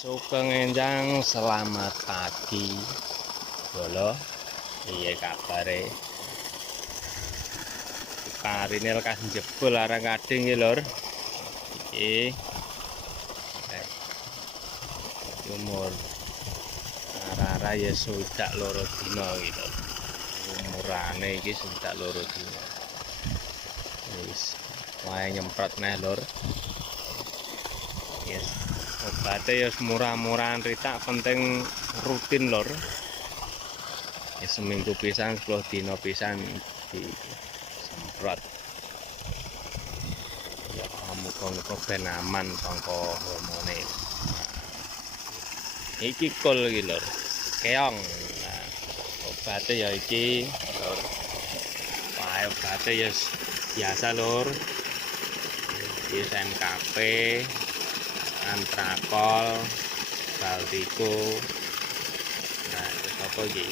Sugeng enjang, selamat pagi. Bolo, iya kabare. Karine lekas jebol arang kading iki, Lur. Iki umur arah-arah ya sudah loro dina gitu. Umurane iki sudah loro dina. Wis wae nyemprot neh, Lur. Yes. Obatnya ya murah-murahan Rita, penting rutin Lur. Ya, seminggu pisan 10 dino pisan disemprot. Ya muga-muga ben aman sangka hormone. Iki kul iki Lur. Keong. Nah, obatnya ya iki Lur. Wah, obatnya ya biasa Lur. Iki MKP, antrakol, baltiko. Nah, terus apa iki?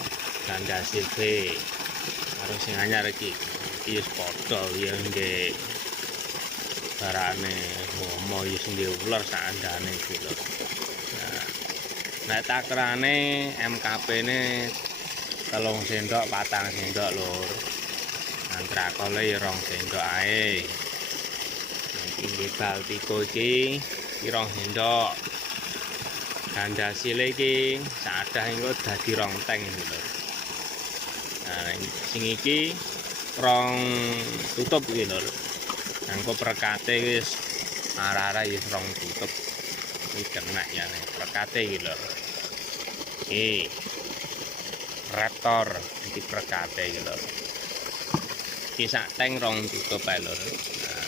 Ganda silve. Harus sing anyar iki. Iki wis padha ya nggih. Barane homo ya sing ular sak andane iki lho. Nah, nek takrane MKP-ne 3 sendok 4 sendok Lur. Antrakole ya 2 sendok ae. Iki baltiko iki 2 sendok. Ganda sile iki sadah engko dadi 2 teng lho. Nah, sing iki 2 tutup iki lho. Engko perkate wis arah-arah ya 2 tutup. Iki kena ya nek perkate iki lho. Iki raptor iki perkate iki lho. Iki sak teng 2 tutup ae lho. Nah.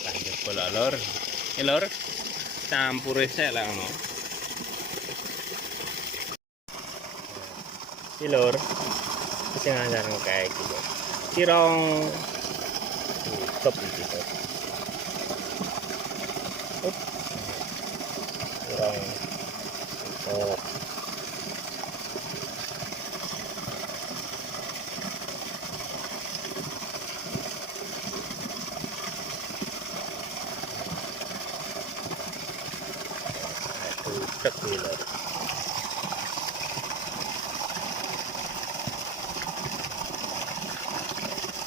Lanjut bola lur. Iki lur campure sik lek ngono. Iki lur sing anyar kae iki lho. Iki 2 tutup iki lho. Kurang tutup. Cek iki lho.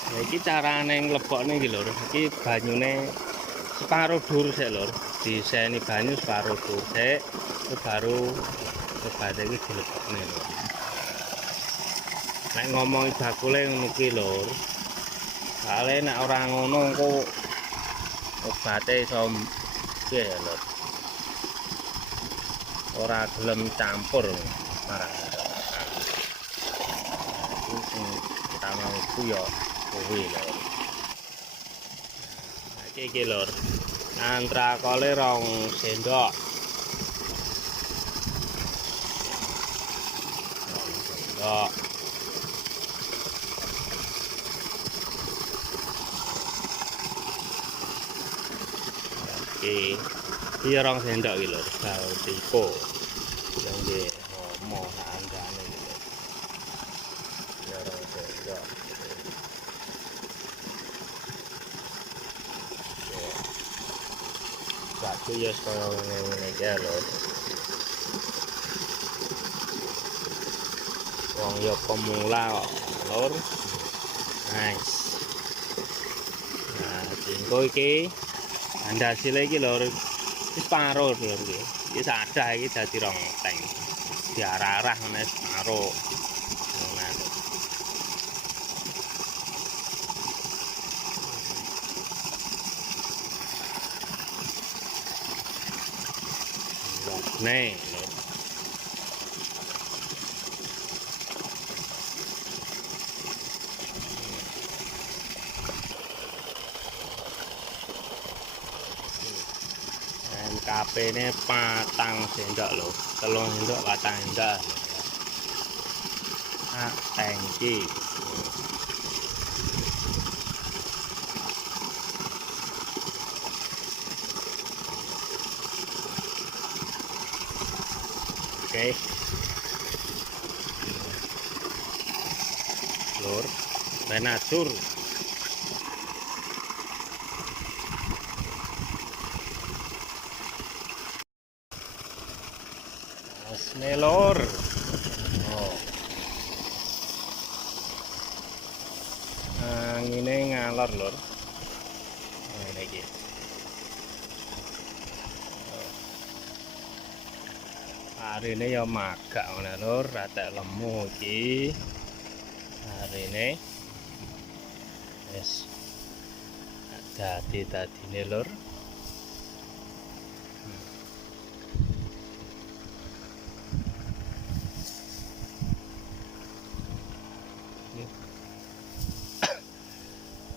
Nah, iki carane nglebokne iki lho. Iki banyune separo dur sik lho. Diseni banyu separo dur sik, baru obat iki dilebokne lho. Nek ngomongi bakule ngono ki lho. Soale nek ora ngono engko obate iso piye ya lho. Ora gelem campur marang. Sing utama iku ya kuwi lho. Iki lho. Antrakole 2 sendok. Sendok. Iki 2 sendok iki lho, baltiko. Yang di homo sak andane iki lho. 2 sendok. Satu ya kaya ngene iki lho. Wong ya pemula kok, Lur. Nice. Nah, dingko iki andasile iki lho. Wis paro lho iki. Iki sadah iki dadi 2 teng. Diarah-arah ngene separo. Nah. Nih, lho. MKP-ne 4 sendok lho. 3 sendok 4 sendok. Ah, tangki. Oke. Lur, benatur. Nelor. Oh. Angine ngalor lur. Ngene iki. Arine ya magak ngene lur, ratek lemu iki. Arine wis dadi-dadine lur.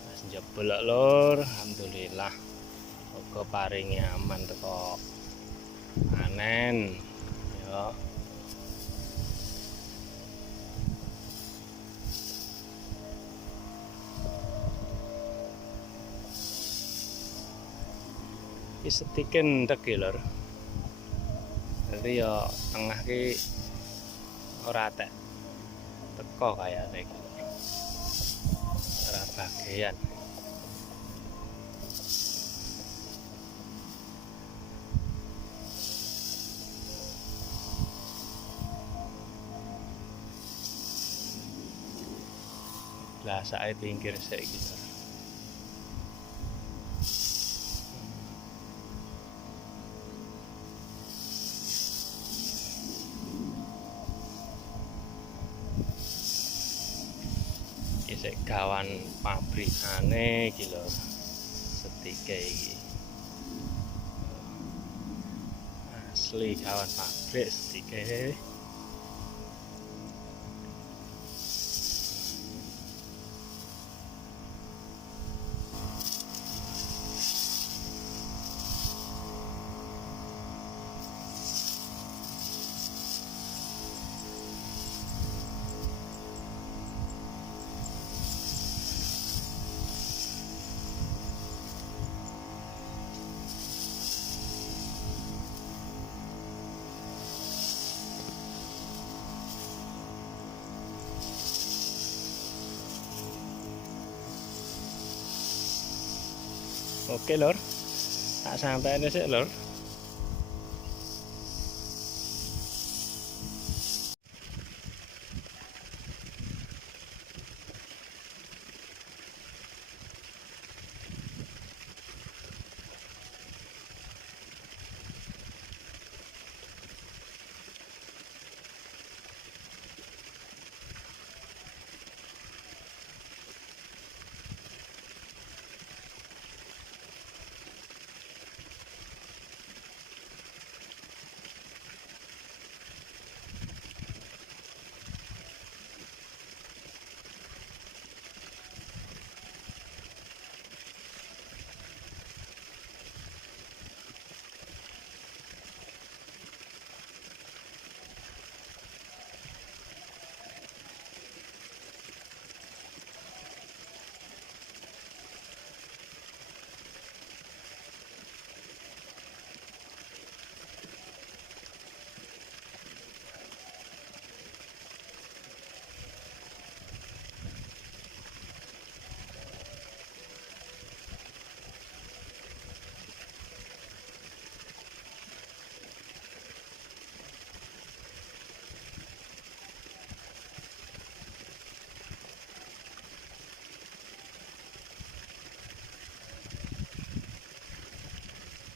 Mas njebelok lur, alhamdulillah. Muga paringi aman teko panen. Ya. Iki setike ndek iki lur. Jadi ya tengah ki ora tek teko kayane iki. Ora bagian. Lah sae pinggir sik iki. Iki gawan pabrikane iki lho. Setike iki. Asli gawan pabrik setike. Oke lur, tak sampai ini sih lur.